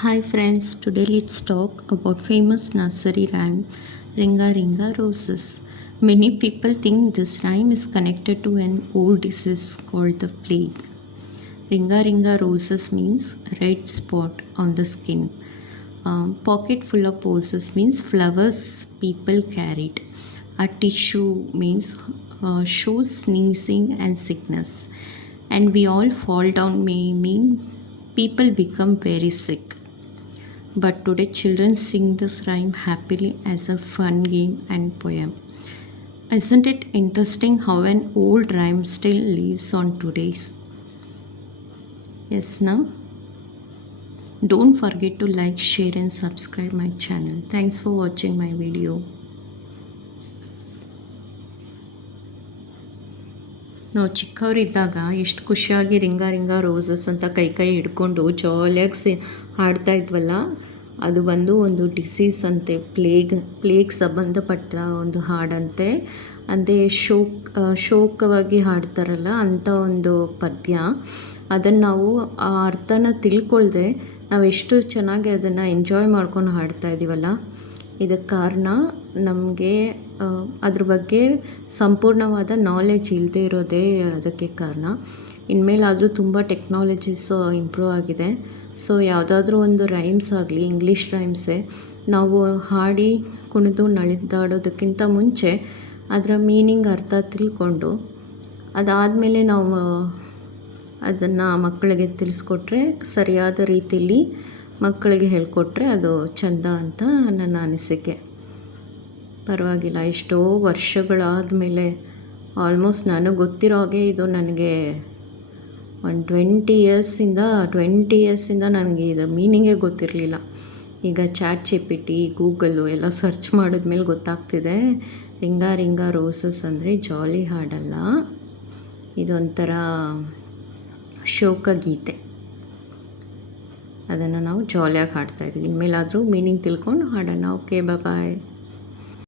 Hi friends, today let's talk about famous nursery rhyme Ringa Ringa Roses. Many people think this rhyme is connected to an old disease called the plague. Ringa Ringa Roses means red spot on the skin. Pocket full of poses means flowers people carried. A tissue means shows sneezing and sickness. And we all fall down may mean people become very sick. But today children sing this rhyme happily as a fun game and poem. Isn't it interesting how an old rhyme still lives on today's? Yes, now? Don't forget to like, share and subscribe my channel. Thanks for watching my video. ನಾವು ಚಿಕ್ಕವರಿದ್ದಾಗ ಎಷ್ಟು ಖುಷಿಯಾಗಿ ring a ring a roses ಅಂತ ಕೈ ಹಿಡ್ಕೊಂಡು ಜಾಲಿಯಾಗಿ ಹಾಡ್ತಾ ಇದ್ವಲ್ಲ. ಅದು ಬಂದು ಒಂದು ಡಿಸೀಸ್ ಅಂತೆ, ಪ್ಲೇಗ್ ಸಂಬಂಧಪಟ್ಟ ಒಂದು ಹಾಡಂತೆ. ಅಂದರೆ ಶೋಕವಾಗಿ ಹಾಡ್ತಾರಲ್ಲ ಅಂಥ ಒಂದು ಪದ್ಯ. ಅದನ್ನು ನಾವು ಆ ಅರ್ಥನ ತಿಳ್ಕೊಳ್ದೆ ನಾವು ಎಷ್ಟು ಚೆನ್ನಾಗಿ ಅದನ್ನು ಎಂಜಾಯ್ ಮಾಡ್ಕೊಂಡು ಹಾಡ್ತಾ ಇದ್ದೀವಲ್ಲ. ಇದಕ್ಕೆ ಕಾರಣ ನಮಗೆ ಅದ್ರ ಬಗ್ಗೆ ಸಂಪೂರ್ಣವಾದ ನಾಲೆಜ್ ಇಲ್ಲದೆ ಇರೋದೇ ಅದಕ್ಕೆ ಕಾರಣ. ಇನ್ಮೇಲಾದರೂ ತುಂಬ ಟೆಕ್ನಾಲಜೀಸ್ ಇಂಪ್ರೂವ್ ಆಗಿದೆ. ಸೊ ಯಾವುದಾದ್ರೂ ಒಂದು ರೈಮ್ಸ್ ಆಗಲಿ, ಇಂಗ್ಲೀಷ್ ರೈಮ್ಸೇ, ನಾವು ಹಾಡಿ ಕುಣಿದು ನಲಿದಾಡೋದಕ್ಕಿಂತ ಮುಂಚೆ ಅದರ ಮೀನಿಂಗ್ ಅರ್ಥ ತಿಳ್ಕೊಂಡು ಅದಾದಮೇಲೆ ನಾವು ಅದನ್ನು ಮಕ್ಕಳಿಗೆ ತಿಳಿಸ್ಕೊಟ್ರೆ, ಸರಿಯಾದ ರೀತಿಯಲ್ಲಿ ಮಕ್ಕಳಿಗೆ ಹೇಳಿಕೊಟ್ರೆ ಅದು ಚೆಂದ ಅಂತ ನನ್ನ ಅನಿಸಿಕೆ. ಪರವಾಗಿಲ್ಲ, ಎಷ್ಟೋ ವರ್ಷಗಳಾದಮೇಲೆ ಆಲ್ಮೋಸ್ಟ್ ನನಗೆ ಗೊತ್ತಿರೋ ಹಾಗೆ ಇದು ನನಗೆ ಒಂದು 20 ಇಯರ್ಸಿಂದ ನನಗೆ ಇದರ ಮೀನಿಂಗೇ ಗೊತ್ತಿರಲಿಲ್ಲ. ಈಗ ChatGPT, ಗೂಗಲ್ಲು ಎಲ್ಲ ಸರ್ಚ್ ಮಾಡಿದ್ಮೇಲೆ ಗೊತ್ತಾಗ್ತಿದೆ ರಿಂಗ ರಿಂಗ ರೋಸಸ್ ಅಂದರೆ ಜಾಲಿ ಹಾಡಲ್ಲ, ಇದೊಂಥರ ಶೋಕಗೀತೆ. ಅದನ್ನು ನಾವು ಜಾಲಿಯಾಗಿ ಹಾಡ್ತಾಯಿದ್ವಿ. ಇನ್ಮೇಲಾದರೂ ಮೀನಿಂಗ್ ತಿಳ್ಕೊಂಡು ಹಾಡೋಣ. ಓಕೆ, ಬಾಯ್.